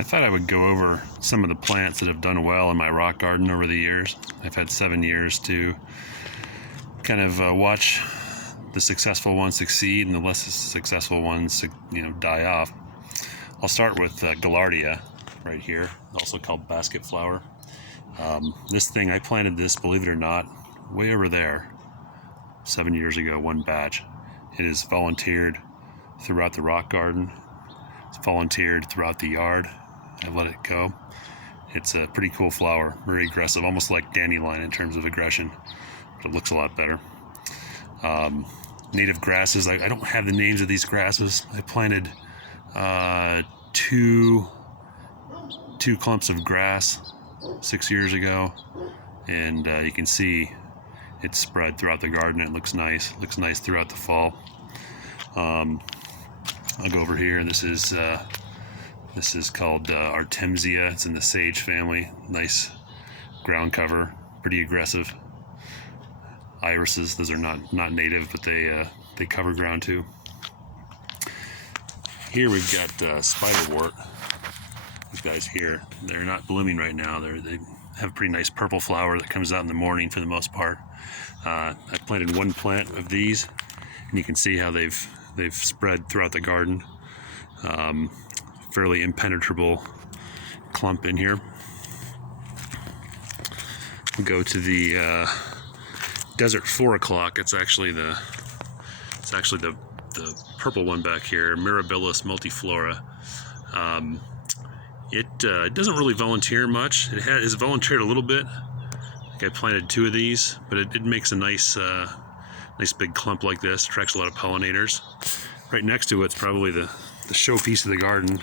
I thought I would go over some of the plants that have done well in my rock garden over the years. I've had 7 years to kind of watch the successful ones succeed and the less successful ones, die off. I'll start with Delaria right here, also called Pasqueflower. This thing, I planted this, believe it or not, way over there 7 years ago, one batch. It is volunteered throughout the rock garden. It's volunteered throughout the yard. I let it go. It's a pretty cool flower, very aggressive, almost like dandelion in terms of aggression, but it looks a lot better. Native grasses, I don't have the names of these grasses. I planted two clumps of grass 6 years ago, and you can see it's spread throughout the garden. It looks nice. Looks nice throughout the fall. I'll go over here, and this is called Artemisia. It's in the sage family. Nice ground cover, pretty aggressive. Irises, those are not native, but they cover ground too. Here we've got Spiderwort. These guys here, they're not blooming right now. They have a pretty nice purple flower that comes out in the morning for the most part. I planted one plant of these, and you can see how they've spread throughout the garden. Fairly impenetrable clump in here. We'll go to the Desert 4 o'clock. It's actually the purple one back here, Mirabilis multiflora. It doesn't really volunteer much. It has volunteered a little bit. I think I planted 2 of these, but it makes a nice big clump like this. Attracts a lot of pollinators. Right next to it's probably the showpiece of the garden,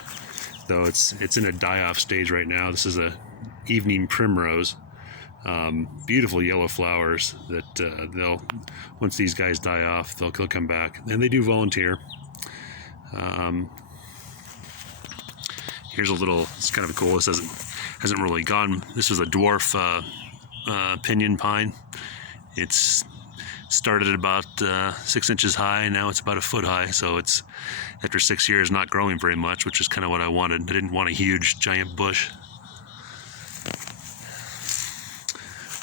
though it's in a die-off stage right now. This is a evening primrose. Beautiful yellow flowers that once these guys die off, they'll come back, and they do volunteer. Here's a little, it's kind of cool. This hasn't really gone. This was a dwarf Pinion Pine. It's started at about 6 inches high, and now it's about a foot high. So it's, after 6 years, not growing very much, which is kind of what I wanted. I didn't want a huge giant bush.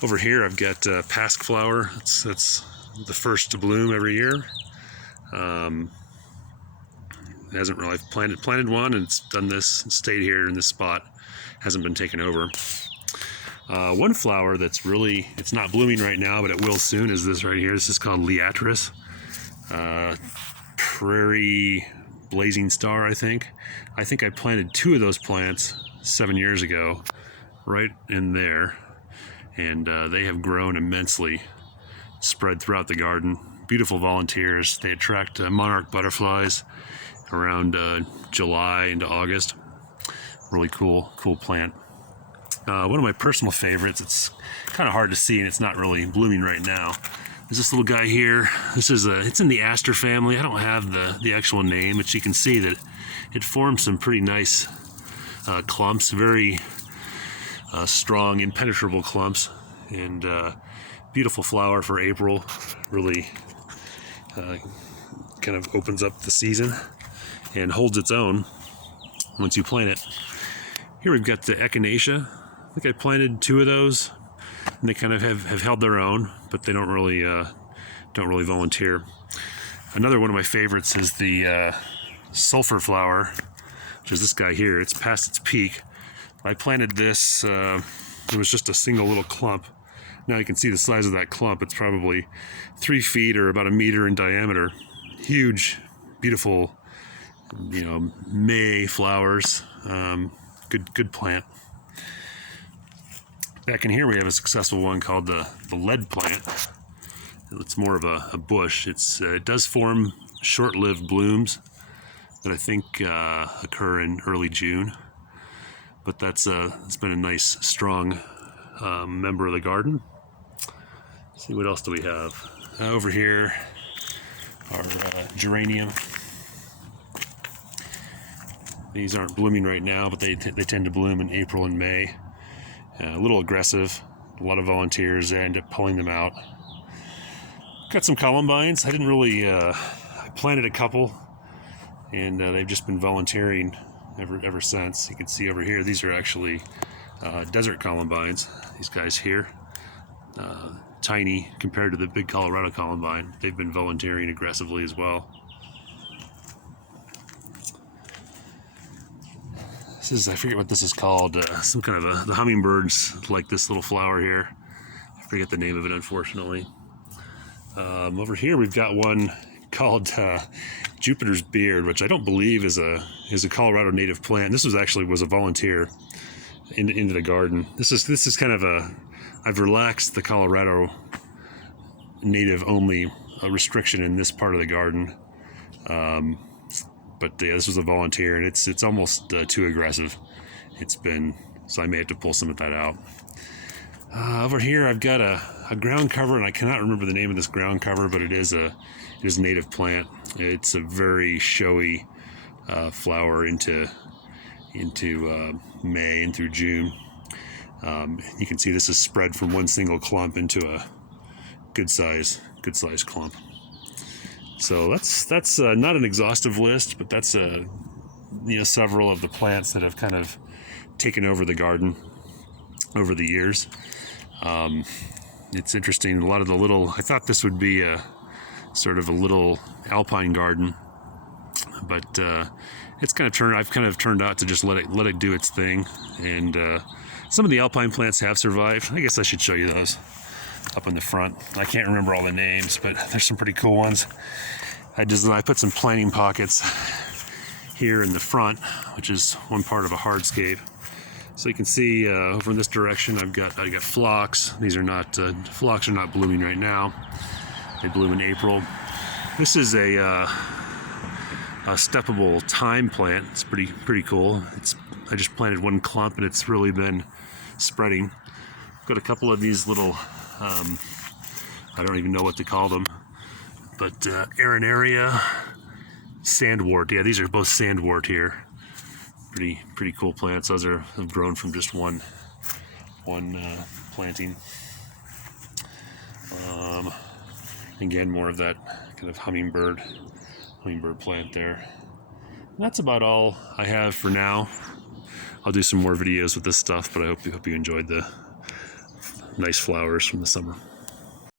Over here I've got Pasqueflower. That's the first to bloom every year. It hasn't really, I've planted one, and it's done this, stayed here in this spot, hasn't been taken over. One flower that's really, it's not blooming right now, but it will soon, is this right here. This is called Liatris. Prairie Blazing Star, I think. I think I planted 2 of those plants 7 years ago, right in there, and they have grown immensely, spread throughout the garden. Beautiful volunteers. They attract monarch butterflies around July into August. Really cool plant. One of my personal favorites, it's kind of hard to see and it's not really blooming right now, is this little guy here. This is it's in the aster family. I don't have the actual name, but you can see that it forms some pretty nice clumps, very strong, impenetrable clumps, and beautiful flower for April. Really kind of opens up the season and holds its own once you plant it. Here we've got the Echinacea. I think I planted 2 of those, and they kind of have held their own, but they don't really volunteer. Another one of my favorites is the sulfur flower, which is this guy here. It's past its peak. I planted this, it was just a single little clump. Now you can see the size of that clump. It's probably 3 feet or about 1 meter in diameter. Huge, beautiful, May flowers. Good plant. Back in here we have a successful one called the lead plant. It's more of a bush. It does form short-lived blooms that I think occur in early June. But it's been a nice, strong member of the garden. Let's see, what else do we have? Over here, our geranium. These aren't blooming right now, but they tend to bloom in April and May. A little aggressive, a lot of volunteers. I end up pulling them out. Got some Columbines. I didn't really, I planted a couple, and they've just been volunteering ever since. You can see over here, these are actually desert columbines. These guys here, tiny compared to the big Colorado columbine. They've been volunteering aggressively as well. This is, I forget what this is called, some kind of the hummingbirds like this little flower here. I forget the name of it, unfortunately. Over here we've got one called Jupiter's Beard, which I don't believe is a Colorado native plant. This was a volunteer into the garden. This is kind of I've relaxed the Colorado native only restriction in this part of the garden. But yeah, this was a volunteer, and it's almost too aggressive. So I may have to pull some of that out. Over here I've got a ground cover, and I cannot remember the name of this ground cover, but it is a native plant. It's a very showy flower into May and through June. You can see this is spread from one single clump into a good size clump. So that's not an exhaustive list, but that's several of the plants that have kind of taken over the garden over the years. It's interesting. A lot of the I thought this would be a sort of a little alpine garden, but I've kind of turned out to just let it do its thing. And some of the alpine plants have survived. I guess I should show you those up in the front. I can't remember all the names, but there's some pretty cool ones. I put some planting pockets here in the front, which is one part of a hardscape. So you can see over in this direction, I got phlox. These are not phlox are not blooming right now. They bloom in April. This is a steppable thyme plant. It's pretty cool. I just planted one clump, and it's really been spreading. I've got a couple of these little I don't even know what to call them, but Erigeron, sandwort. Yeah, these are both sandwort here. Pretty cool plants. Those have grown from just one planting. Again, more of that kind of hummingbird plant there. And that's about all I have for now. I'll do some more videos with this stuff, but I hope you enjoyed the nice flowers from the summer.